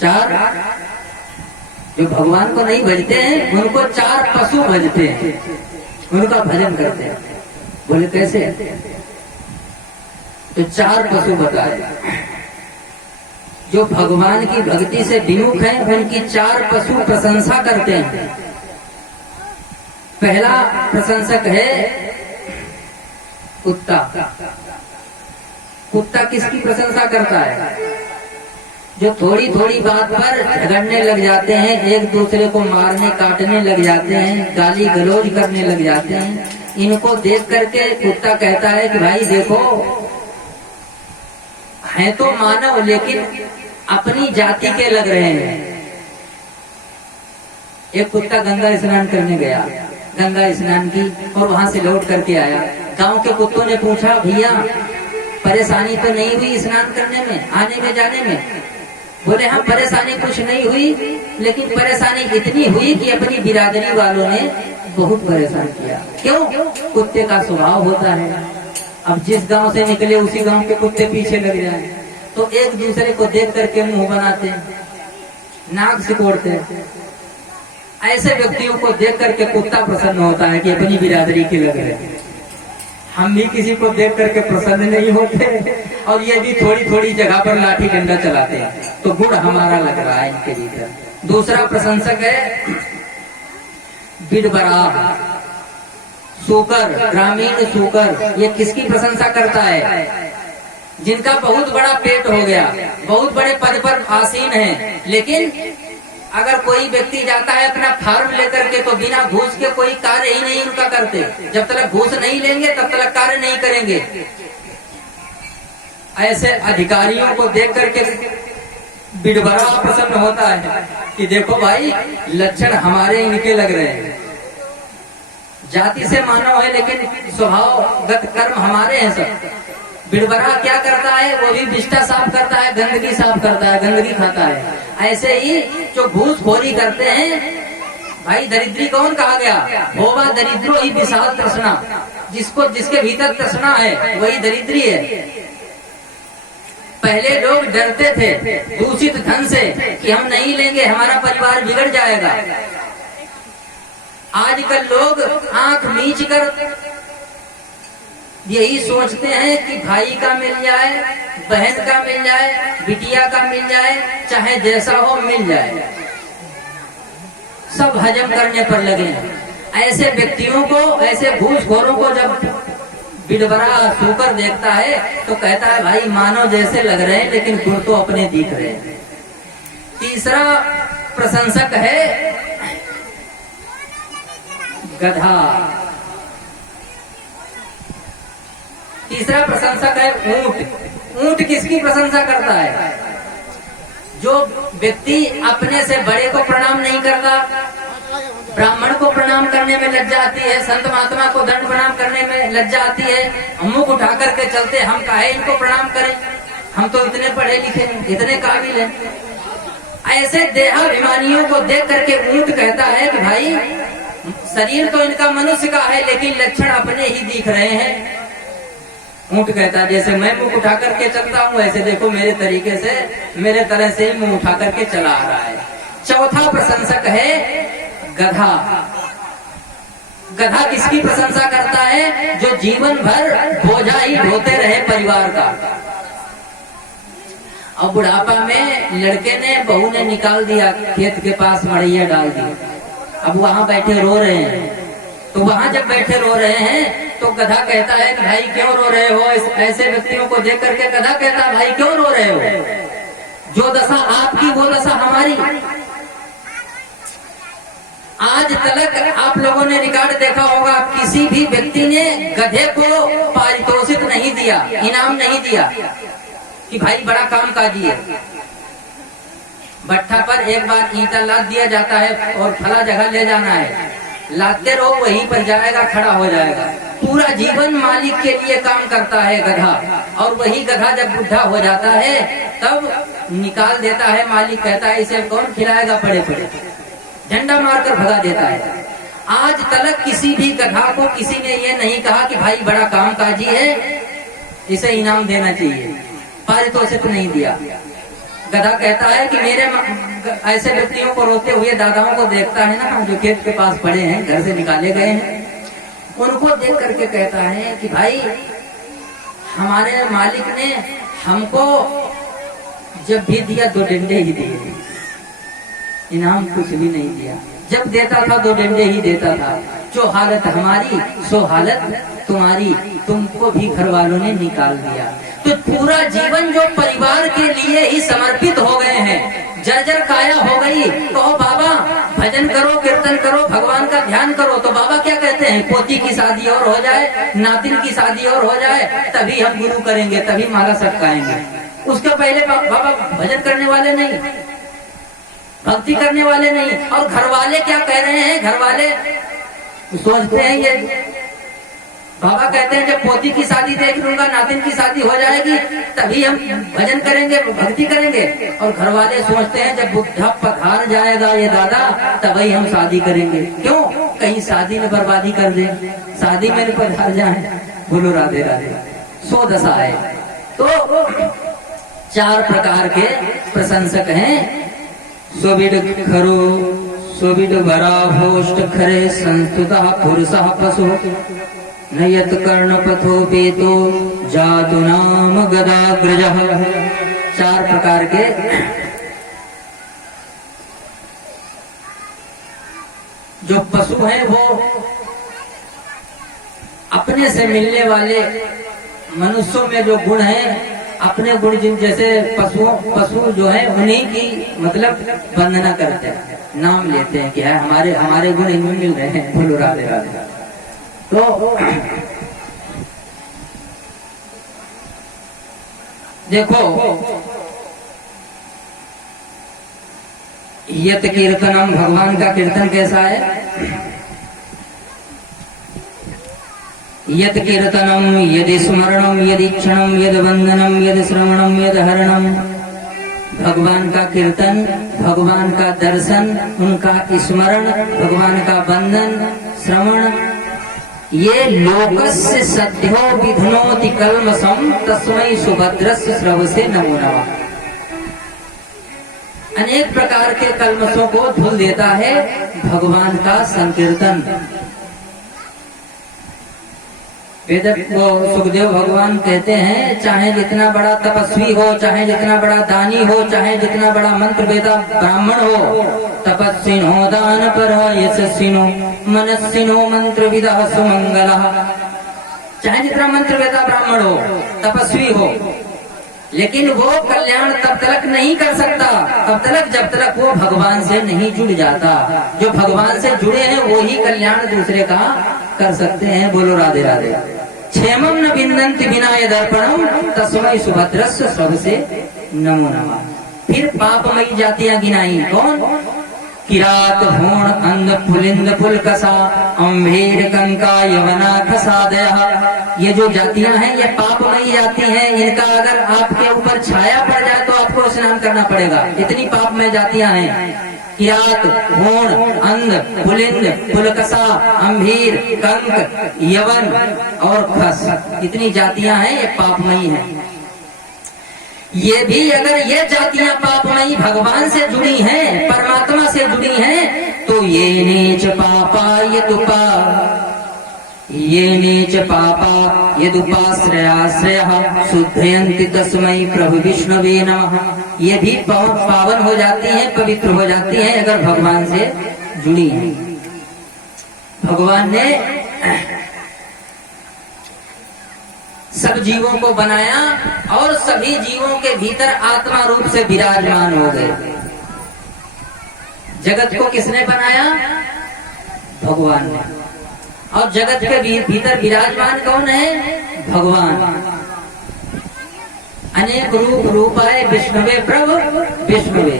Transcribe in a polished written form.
चार जो भगवान को नहीं भजते हैं उनको चार पशु भजते हैं, उनका भजन करते हैं। बोले कैसे? तो चार पशु बताए जो भगवान की भक्ति से विमुख हैं, उनकी चार पशु प्रशंसा करते हैं। पहला प्रशंसक है कुत्ता। कुत्ता किसकी प्रशंसा करता है? जो थोड़ी थोड़ी बात पर झगड़ने लग जाते हैं, एक दूसरे को मारने काटने लग जाते हैं, गाली गलौज करने लग जाते हैं। इनको देख करके कुत्ता कहता है कि भाई देखो, हैं तो मानव लेकिन अपनी जाति के लग रहे हैं। एक कुत्ता गंगा स्नान करने गया, गंगा स्नान की और वहां से लौट करके आया। गांव के कुत्तों ने पूछा, भैया परेशानी तो नहीं हुई स्नान करने में, आने में जाने में? बोले हाँ, परेशानी कुछ नहीं हुई, लेकिन परेशानी इतनी हुई कि अपनी बिरादरी वालों ने बहुत परेशान किया। क्यों? कुत्ते का स्वभाव होता है, अब जिस गांव से निकले उसी गांव के कुत्ते पीछे लग जाए तो एक दूसरे को देख करके मुंह बनाते हैं, नाक सिकोड़ते हैं। ऐसे व्यक्तियों को देख करके कुत्ता प्रसन्न होता है कि अपनी बिरादरी के लग रहे हैं। हम भी किसी को देख करके प्रसन्न नहीं होते और ये भी थोड़ी थोड़ी जगह पर लाठी डंडा चलाते हैं, तो गुण हमारा लग रहा है इनके भीतर। दूसरा प्रशंसक है बिड़बड़ा, सूकर, ग्रामीण सूकर। ये किसकी प्रशंसा करता है? जिनका बहुत बड़ा पेट हो गया, बहुत बड़े पद पर आसीन है, लेकिन अगर कोई व्यक्ति जाता है अपना फार्म लेकर के तो बिना घूस के कोई कार्य ही नहीं उनका करते। जब तक घूस नहीं लेंगे तब तक कार्य नहीं करेंगे। ऐसे अधिकारियों को देख करके बिड़बड़ा प्रसन्न होता है कि देखो भाई, लक्षण हमारे इनके लग रहे हैं। जाति से मानव है लेकिन स्वभावगत कर्म हमारे हैं सब। बिड़बड़ा क्या करता है? वो भी बिष्टा साफ करता है, गंदगी साफ करता है, गंदगी खाता है। ऐसे ही जो घूसखोरी करते हैं, भाई दरिद्री कौन कहा गया? होवा दरिद्रो ही विशाल तृष्णा। जिसको जिसके भीतर तृष्णा है वही दरिद्री है। पहले लोग डरते थे दूषित धन से कि हम नहीं लेंगे, हमारा परिवार बिगड़ जाएगा। आजकल लोग आंख मीच कर यही सोचते हैं कि भाई का मिल जाए, बहन का मिल जाए, बिटिया का मिल जाए, चाहे जैसा हो मिल जाए। सब हजम करने पर लगे हैं। ऐसे व्यक्तियों को, ऐसे घूसखोरों को जब बिड़बड़ा सूकर देखता है तो कहता है भाई मानव जैसे लग रहे हैं लेकिन गुण तो अपने दिख रहे हैं। तीसरा प्रशंसक है गधा। तीसरा प्रशंसक है ऊंट। ऊंट किसकी प्रशंसा करता है? जो व्यक्ति अपने से बड़े को प्रणाम नहीं करता, ब्राह्मण को प्रणाम करने में लज्जा आती है, संत महात्मा को दंड प्रणाम करने में लज्जा आती है, मुख उठा करके चलते, हम काहे इनको प्रणाम करें, हम तो इतने पढ़े लिखे हैं, इतने काबिल हैं। ऐसे देहाभिमानियों को देख करके ऊंट कहता है कि भाई शरीर तो इनका मनुष्य का है लेकिन लक्षण अपने ही दिख रहे हैं। ऊंट कहता है जैसे मैं मुंह उठा करके चलता हूँ ऐसे देखो मेरे तरीके से, मेरे तरह से ही मुंह उठा करके चला आ रहा है। चौथा प्रशंसक है गधा। गधा किसकी प्रशंसा करता है? जो जीवन भर बोझा ही ढोते रहे परिवार का। और बुढ़ापा में लड़के ने, बहू ने निकाल दिया, खेत के पास मड़ैया डाल दी, अब वहां बैठे रो रहे हैं। तो वहां जब बैठे रो रहे हैं तो गधा कहता है कि भाई क्यों रो रहे हो? ऐसे व्यक्तियों को देख करके गधा कहता है भाई क्यों रो रहे हो? जो दशा आपकी वो दशा हमारी। आज तक आप लोगों ने रिकॉर्ड देखा होगा, किसी भी व्यक्ति ने गधे को पारितोषिक नहीं दिया, इनाम नहीं दिया कि भाई बड़ा काम काजी है। भट्ठा पर एक बार ईंटा लाद दिया जाता है और फला जगह ले जाना है, लादते रहो वहीं पर जाएगा, खड़ा हो जाएगा। पूरा जीवन मालिक के लिए काम करता है गधा। और वही गधा जब बुढ़ा हो जाता है तब निकाल देता है, मालिक कहता है इसे कौन खिलाएगा, पड़े पड़े झंडा मारकर भगा देता है। आज तक किसी भी गधा को किसी ने ये नहीं कहा कि भाई बड़ा काम काजी है, इसे इनाम देना चाहिए, पारितोषिक नहीं दिया। गधा कहता है कि मेरे ऐसे व्यक्तियों को रोते हुए दादाओं को देखता है ना, जो खेत के पास पड़े हैं, घर से निकाले गए हैं, उनको देख करके कहता है कि भाई हमारे मालिक ने हमको जब भी दिया 2 डंडे ही दिए, इनाम कुछ भी नहीं दिया। जब देता था 2 डंडे ही देता था। जो हालत हमारी सो हालत तुम्हारी, तुमको भी घर वालों ने निकाल दिया। तो पूरा जीवन जो परिवार के लिए ही समर्पित हो गए हैं, जर्जर काया हो गई। कहो बाबा भजन करो, कीर्तन करो, भगवान का ध्यान करो, तो बाबा क्या कहते हैं, पोती की शादी और हो जाए, नातिन की शादी और हो जाए, तभी हम गुरु करेंगे, तभी माला सटकाएंगे। उसके पहले बाबा भजन करने वाले नहीं, भक्ति करने वाले नहीं। और घर वाले क्या कह रहे हैं, घर वाले सोचते हैं ये बाबा कहते हैं जब पोती की शादी देख लूंगा, नातिन की शादी हो जाएगी, तभी हम भजन करेंगे, भक्ति करेंगे। और घर वाले सोचते हैं जब बुढ़ा पधार जाएगा ये दादा, तभी हम शादी करेंगे। क्यों, कहीं शादी में बर्बादी कर दे, शादी में पधार जाए। बोलो राधे राधे। सो दशा है। तो 4 प्रकार के प्रशंसक हैं। सोबिड खरो, सोबिड भरा होष्ट खरे, संस्तुता पुरुषः पशु, नयत कर्ण पथो पेतो, जातु नाम गदाग्रजः। 4 प्रकार के जो पशु हैं वो अपने से मिलने वाले मनुष्यों में जो गुण हैं, अपने गुण जिन जैसे पशु जो है उन्हीं की मतलब वंदना करते हैं, नाम लेते हैं कि हमारे गुण इनमें मिल रहे हैं। बोलो राधे राधे। तो देखो यत कीर्तनम, भगवान का कीर्तन कैसा है। यत कीर्तनम यदि स्मरणम यदि क्षणम यद वंदनम यद श्रवणम यद हरणम। भगवान का कीर्तन, भगवान का दर्शन, उनका स्मरण, भगवान का वंदन, श्रवण, ये लोकस्य सद्यो विधुनोति कल्मषम, तस्मै सुभद्रस्य श्रवसे नमो नमः। अनेक प्रकार के कल्मषों को धुल देता है भगवान का संकीर्तन। वो सुखदेव भगवान कहते हैं चाहे जितना बड़ा तपस्वी हो, चाहे जितना बड़ा दानी हो, चाहे जितना बड़ा मंत्र वेदा ब्राह्मण हो, तपस्विनो दान पर यशस्विनो मनस्विनो मंत्र विदः सुमंगलः। चाहे जितना मंत्र वेदा ब्राह्मण हो, तपस्वी हो, लेकिन वो कल्याण तब तक नहीं कर सकता तब तक जब तक वो भगवान से नहीं जुड़ जाता। जो भगवान से जुड़े हैं वो ही कल्याण दूसरे का कर सकते हैं। बोलो राधे राधे। क्षेमम न विन्दन्ति विनाय दर्पणम, तस्मै सुभद्रस्य सबसे नमो नमः। फिर पापमयी जातियां गिनाई। कौन? किरात होण अंध पुलिंद पुलकसा, अम्भीर कंका यवना खसादयः। ये जो जातियां हैं ये पापमयी जाति हैं। इनका अगर आपके ऊपर छाया पड़ जाए तो आपको स्नान करना पड़ेगा, इतनी पापमय जातियां हैं। किरात, होण, अंध, पुलिंद, पुलकसा, अम्भीर, कंक, यवन और खस, इतनी जातियां हैं, ये पापमयी हैं। ये भी अगर ये जातियां पापमयी भगवान से जुड़ी हैं, परमात्मा से जुड़ी हैं, तो ये नीच पापा यदुपाश्रयाश्रयः शुद्धयन्ति तस्मै प्रभु विष्णवे नमः। ये भी पावन हो जाती हैं, पवित्र हो जाती हैं अगर भगवान से जुड़ी हैं। भगवान ने सब जीवों को बनाया और सभी जीवों के भीतर आत्मा रूप से विराजमान हो गए। जगत को किसने बनाया? भगवान ने। और जगत के भीतर विराजमान कौन है? भगवान। अनेक रूप रूपाय विष्णुवे प्रभु विष्णुवे।